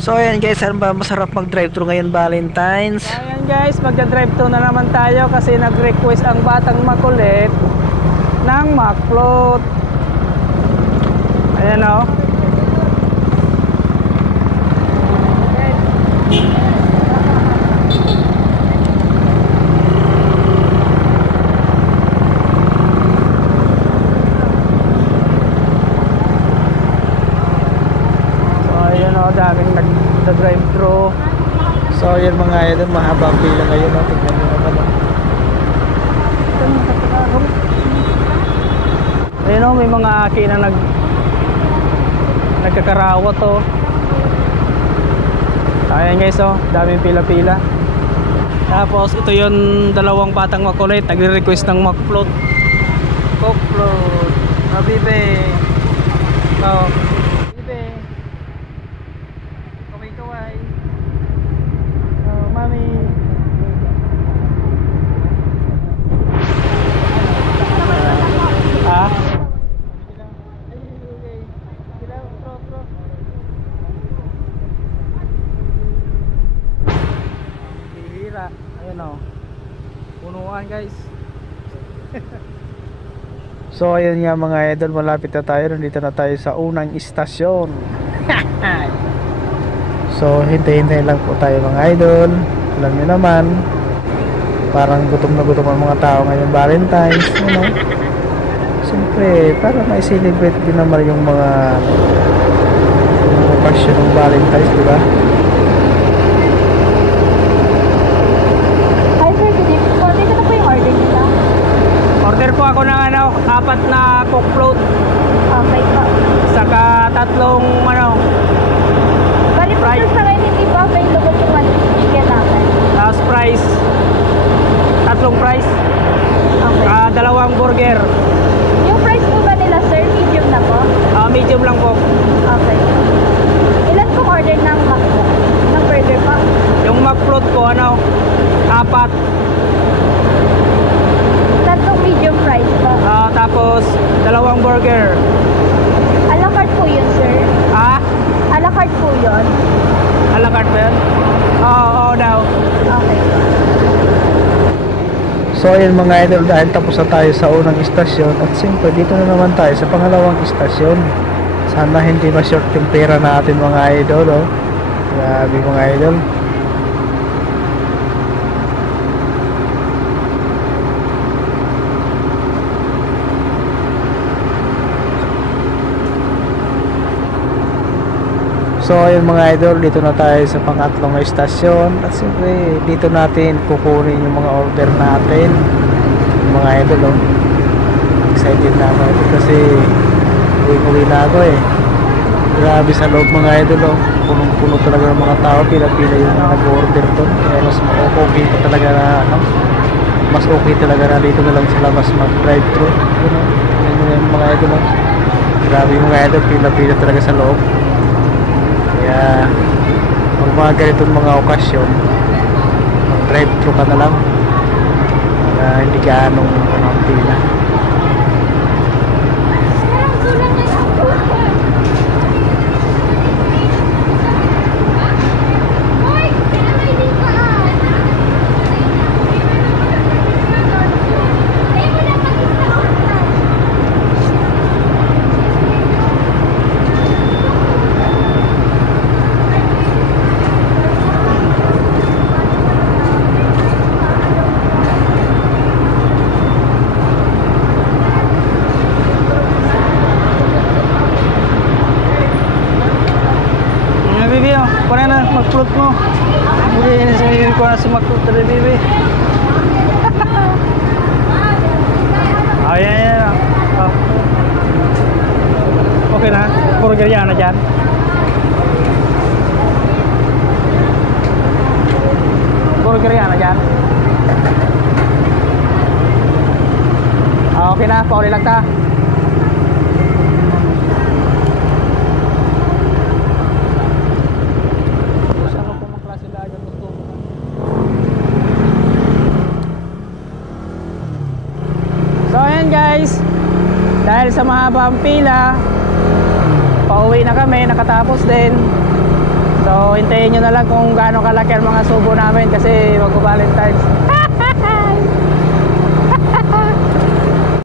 So ayan guys, saan ba masarap mag-drive-thru ngayon Valentine's? So, ayan guys, magda-drive-thru na naman tayo kasi nag-request ang batang makulit ng McFloat. Ayan o. Daming nag-drive-thru. So ayan mga idol, mahaba ang pila ngayon. Tignan nyo naman. Ayun o, may mga aki na nagkakarawat o. Ayan guys o, daming pila-pila. Tapos ito yung dalawang batang makulit, nagre-request ng McFloat. Coke float. Habibe. Oh. Mami. Bihira. Ayun o. Punuan guys. So ayun nga mga idol, malapit na tayo. Nandito na tayo sa unang istasyon. So hintay-hintay lang po tayo mga idol. Alam nyo naman, parang gutom na gutom ang mga tao ngayon Valentine's, you know? Siyempre para may celebrate din naman yung mga occasion ng Valentine's, diba? Hi sir, dito na po yung order nila. Order po ako ng 4 na Coke float. Okay po. Saka 3 Bali po Right. sir, sa ngayon hindi pa available yung one chicken namin. tapos price. 3 price. Okay. 2 burger. Yung price po ba nila sir, medium na po? Medium lang po. Okay. Ilan pong order ng McDo? Ng burger po? Yung McFloat ko 4. Tatlong medium price po. Tapos 2 burger. A la carte po yun sir? A la carte po yun? A la carte ba yun? Oo daw. Okay. So ayun mga idol, dahil tapos na tayo sa unang istasyon at siyempre dito na naman tayo sa pangalawang istasyon. Sana hindi ma-short yung pera natin mga idol, oh. Grabe mga idol. So ayun mga idol, dito na tayo sa pangatlong istasyon at siyempre dito natin kukunin yung mga order natin mga idol, oh. Excited na ako ito kasi uwi na ako eh. Grabe sa loob mga idol, oh. Punong-puno talaga ng mga tao, pila-pila yung mga nag-order doon. Kaya mas okay pa talaga na mas okay talaga na dito na lang sa labas mag-drive-thru, you know? Yung mga idol, oh. Grabe mga idol, pila-pila talaga sa loob. Kaya pag mga ganitong mga okasyon, mag-drive-thru ka na lang para hindi ka anong pila. Kunin na, McFloat mo. Hindi na ko na si McFloat na bibi. Yan. Okay na, burger yan na dyan. Burger yan na dyan. Okay na, pauli lang ka. Guys, dahil sa mahabang pila, pauwi na kami, nakatapos din. So hintayin nyo na lang kung gaano kalaki ang mga subo namin kasi mag-Valentine's